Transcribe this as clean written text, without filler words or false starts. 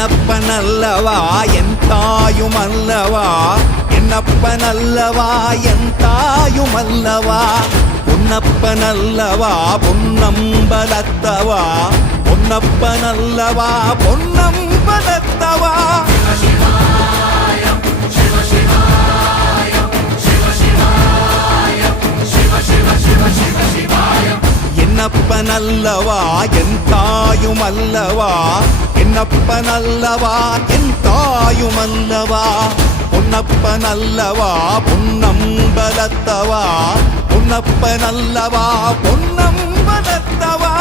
என்னப்பனல்லவா என் தாயுமல்லவா, என்னப்பனல்லவா என் தாயுமல்லவா, பொன்னப்பனல்லவா பொன்னம்பலத்தவா, பொன்னப்பனல்லவா பொன்னம்பலத்தவா. என்னப்பனல்லவா என் தாயுமல்லவா, என்னப்பனல்லவா என் தாயுமல்லவா, பொன்னப்பனல்லவா பொன்னம்பலத்தவா, பொன்னப்பனல்லவா பொன்னம்பலத்தவா.